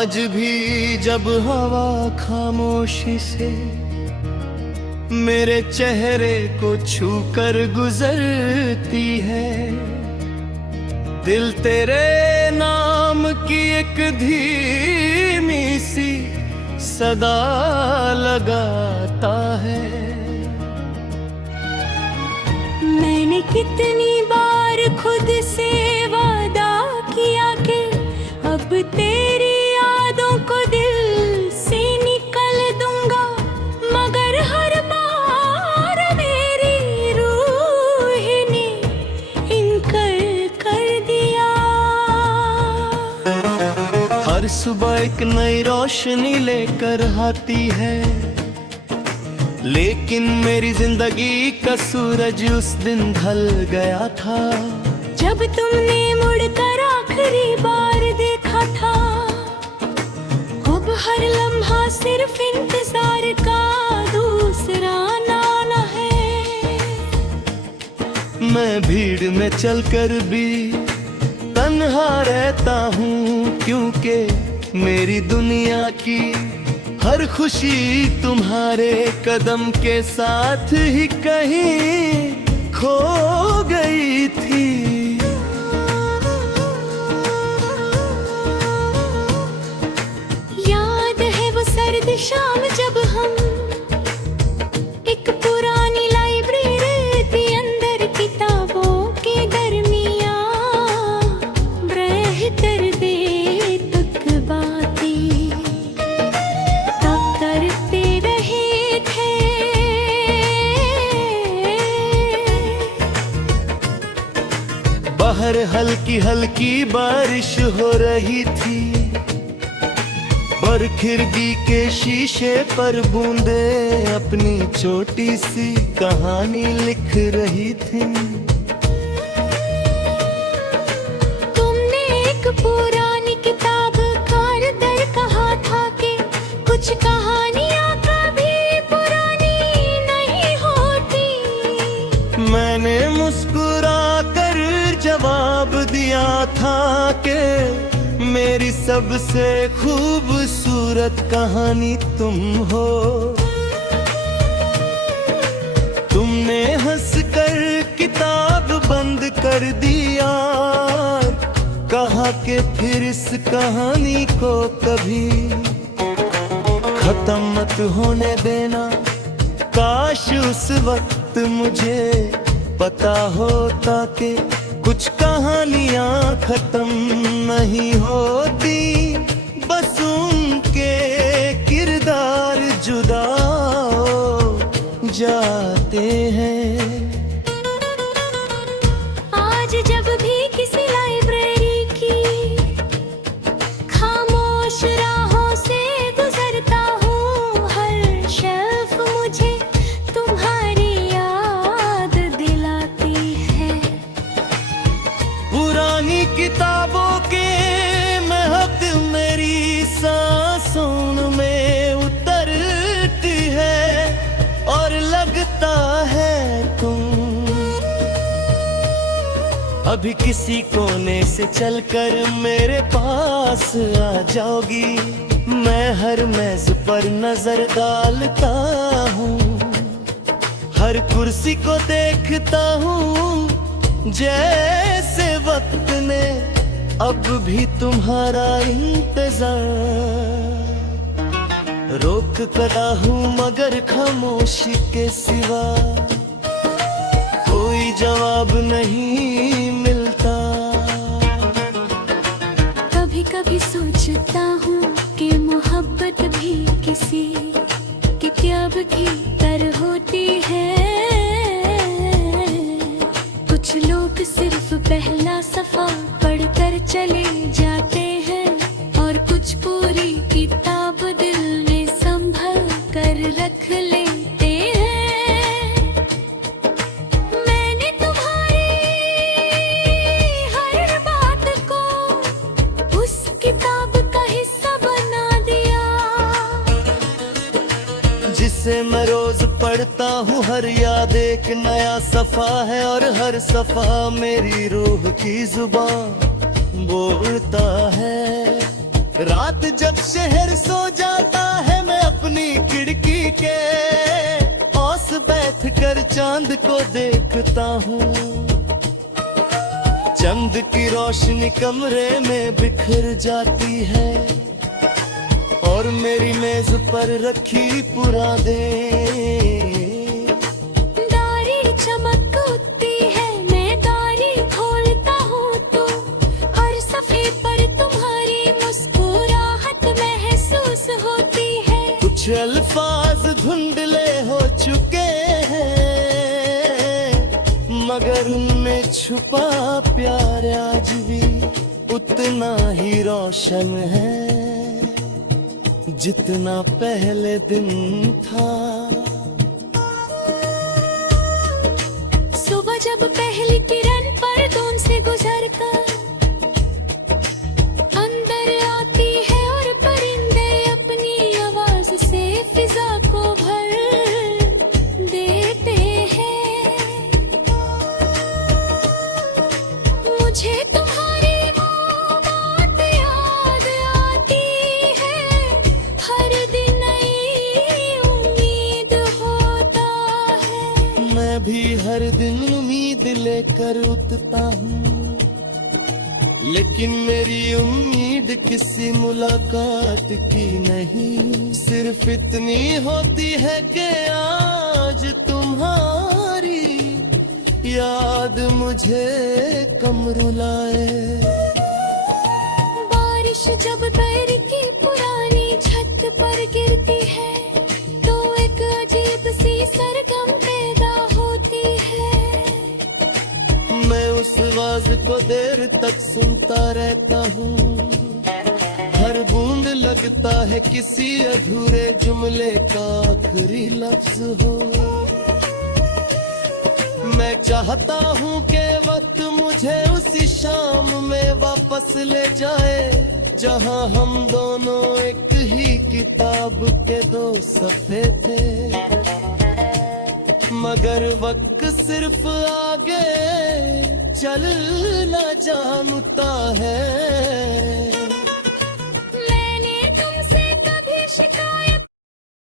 आज भी जब हवा खामोशी से मेरे चेहरे को छू कर गुजरती है, दिल तेरे नाम की एक धीमी सी सदा लगाता है। मैंने कितनी बार खुद से वादा किया कि अब तेरी यादों को दिल से निकल दूंगा, मगर हर बार मेरी रूह ने इनकार कर दिया। हर सुबह एक नई रोशनी लेकर आती है, लेकिन मेरी जिंदगी का सूरज उस दिन ढल गया था जब तुमने मुड़कर आखिरी बार देखा था। अब हर लम्हा सिर्फ इंतजार का दूसरा नाम है। मैं भीड़ में चलकर भी तन्हा रहता हूँ, क्योंकि मेरी दुनिया की हर खुशी तुम्हारे कदम के साथ ही कहीं खो गई थी। याद है वो सर्द शाम जब हम एक पुरानी लाइब्रेरी थी, अंदर किताबों के दरमियां रहकर बेतुक बातें तब करते रहे थे। बाहर हल्की हल्की बारिश हो रही थी, और खिड़की के शीशे पर बूंदे अपनी छोटी सी कहानी लिख रही थी। तुमने एक पुरानी किताब कार दर कहा था कि कुछ कहानियां कभी पुरानी नहीं होती। मैंने मुस्कुरा कर जवाब दिया था कि मेरी सबसे खूबसूरत कहानी तुम हो। तुमने हंसकर किताब बंद कर दिया, कहा कि फिर इस कहानी को कभी खत्म मत होने देना। काश उस वक्त मुझे पता होता कि कुछ कहानियां खत्म नहीं होती, बस उनके किरदार जुदा हो जाते हैं। आज जब भी किसी लाइब्रेरी की खामोश राहों से गुजरता हूँ, हर शेल्फ मुझे तुम्हारी याद दिलाती है। पुरानी किताबों के महक मेरी सांसों में उतरती है, और लगता है तुम अभी किसी कोने से चलकर मेरे पास आ जाओगी। मैं हर मेज पर नजर डालता हूँ, हर कुर्सी को देखता हूँ, जैसे वक्त ने अब भी तुम्हारा इंतजार। रोक करा हूँ मगर खामोशी के सिवा कोई जवाब नहीं मिलता। कभी कभी सोचता हूँ कि मोहब्बत भी किसी किताब की तरह होती है। कुछ लोग सिर्फ पहला सफा पढ़कर चले जाते हैं, और कुछ पूरी किताब दिल में संभल कर रख लेते हैं। मैंने तुम्हारी हर बात को उस किताब का हिस्सा बना दिया, जिसे मैं रोज पढ़ता हूँ। हर याद एक नया सफा है, और हर सफा मेरी रूह की जुबान बोलता है। रात जब शहर सो जाता है मैं अपनी खिड़की के पास बैठ कर चांद को देखता हूँ। चंद की रोशनी कमरे में बिखर जाती है और मेरी मेज पर रखी पुराने चमक उठती है, मैं दारी खोलता हूँ तो और सफेद पर तुम्हारी मुस्कुराहट महसूस होती है। कुछ अल्फाज धुंधले हो चुके हैं मगर उनमें छुपा प्यार आज भी उतना ही रोशन है जितना पहले दिन था। सुबह जब पहली किरण पर्दों से गुजरकर अंदर आती है और परिंदे अपनी आवाज से फिजा को भर देते हैं। मुझे तुम्हारी वो बात याद आती है, हर दिन नई उम्मीद होता है। मैं भी हर दिन उम्मीद लेकर उठता हूँ लेकिन मेरी उम्मीद किसी मुलाकात की नहीं, सिर्फ इतनी होती है कि आज तुम्हारी याद मुझे कम रुलाए। बारिश जब पैर की पुरानी छत पर गिरती है तो एक अजीब सी सरगम पैदा होती है। मैं उस आवाज को देर तक सुनता रहता हूँ, हर बूंद लगता है किसी अधूरे जुमले का आखिरी लफ्ज हो। मैं चाहता हूँ कि वक्त मुझे उसी शाम में वापस ले जाए जहाँ हम दोनों एक ही किताब के दो सफ़े थे मगर वक्त सिर्फ आगे चलना जानता है।